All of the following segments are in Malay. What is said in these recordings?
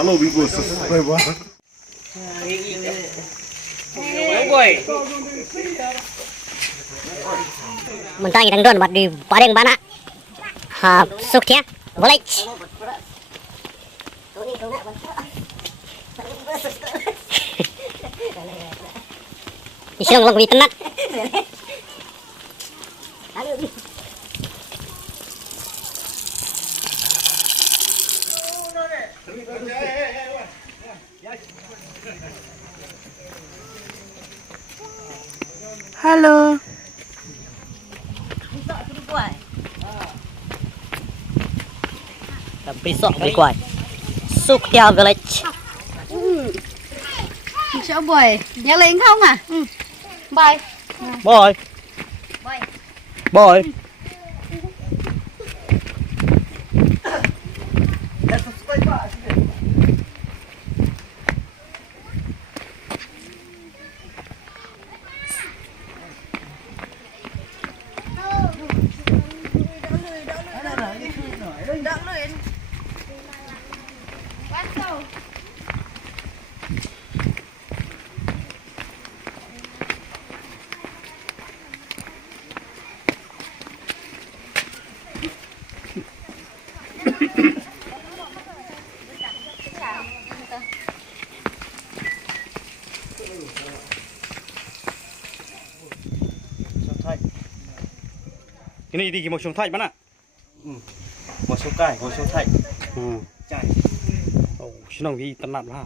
Hello people, subscribe. Mentang yang don mat di paling bana. Ha suk ya. Boleh. Isang lang bitenat. Halo. Besok beli kuai. Suktia Village. Chào buổi. Nhớ lên không à? Bye. Bye. Bye. Cái này đi cái một sống thay bắn ạ. Một số cải, một số thạch. Chạy. Ồ, xin ông đi tận nặng ha.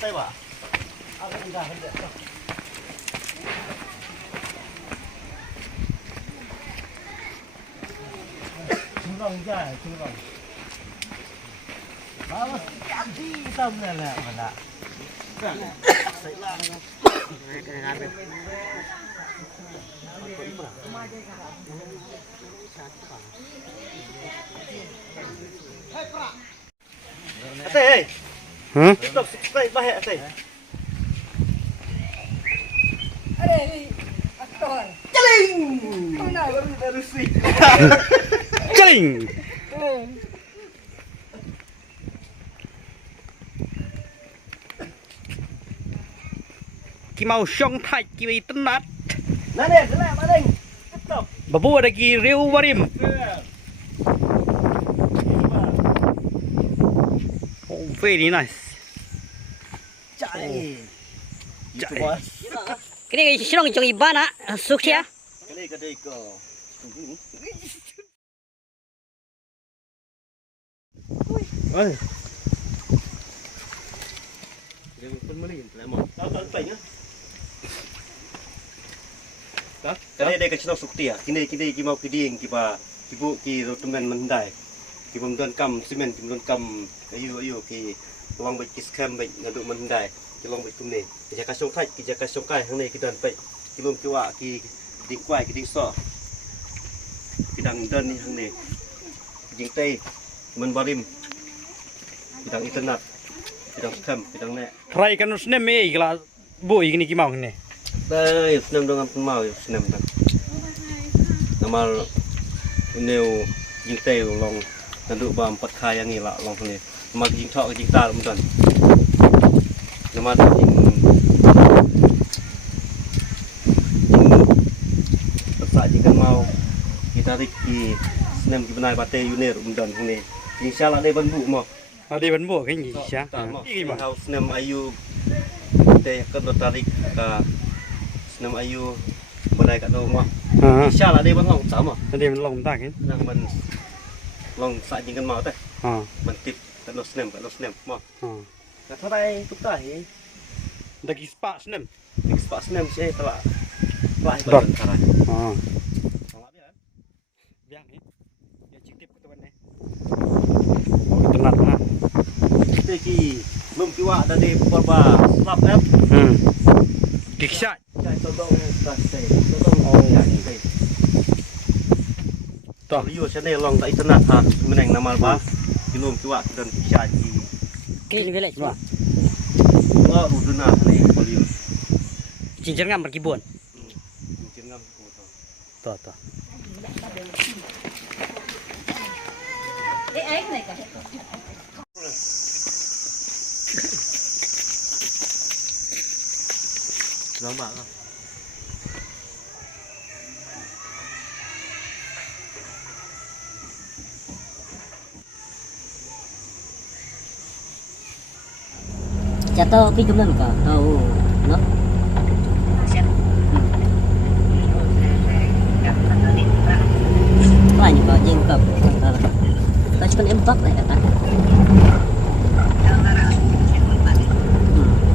Tay bảo. Không ra hết được. Chúng lòng ra, chúng lòng. Đó, cảm thấy tâm này là mà đã. Xảy ra nó. Ate, Hả? TikTok subscribe ba hệ ate. Challenge. Ki mau sống thay ki bị tận nát. Nè nè, thế này mà đây. TikTok. Babu ada ki riu warim. Oh, very nice. Chạy. Chạy. Cái này sinong trong ibana suktia. Cái đây cơ. Ơi. Cái đây cái chino sukti à, cái mau cái điên cái bà cái bộ cái rotumen mendai, cái bom đơn cầm cement cái đơn cầm ayu cái long bị cái scam bị ngadu mendai, cái long bị tum này, cái jaga song thai, cái jaga song kai, hàng này cái đơn bị, cái bom kêu cái đi quay cái đi sọ, cái đằng đơn hàng này, cái dính tay, mình barim, cái đằng internet, cái đằng scam, cái đằng này. Try kan snem me igla bu igni ki mau ni. Đây, senam dengan pemau, senam tak. Nama neu jing teu long, nandu ba 4 khai yang ni lah long ni. Nama jing thok jing tar betul. Nama jing pasal jing kan mau kita tarik di senam ki benai bate unir betul ni. Insyaallah dia bantu mo. Ada ban bu cái gì sao? Ki mo senam ayu teh kan tarik ka senam ayu balai kat rumah. Insya-Allah dia ban long sama. Ada ban long tak kan? Nang ban long sa jing kan mau teh. Ban tip tak lo snem mo Hmm. tak tarai tu tah ye Dagi spak senem. Expat snem saya tak bah Dot. tarai Ha. sama dia Biang ni. Ya citip ke tuan ni. Oh, tenat ha. kita ki belum kiwa dari berapa slap app Kiksyat. saya tolong kasih tolong ya ni Toh. Rio channel long tak internet ha meneng nama apa belum kiwa dan syaji Clean village. Wah. oh ruduna ni Rio Cincin ngam berkibun. Jengam tu Toh, toh. anh này cả gambar lah Jatuh pi kemen ka. Tahu, no. Banyak kau jengkap. Kau cuma embak lah kata.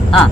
Ah,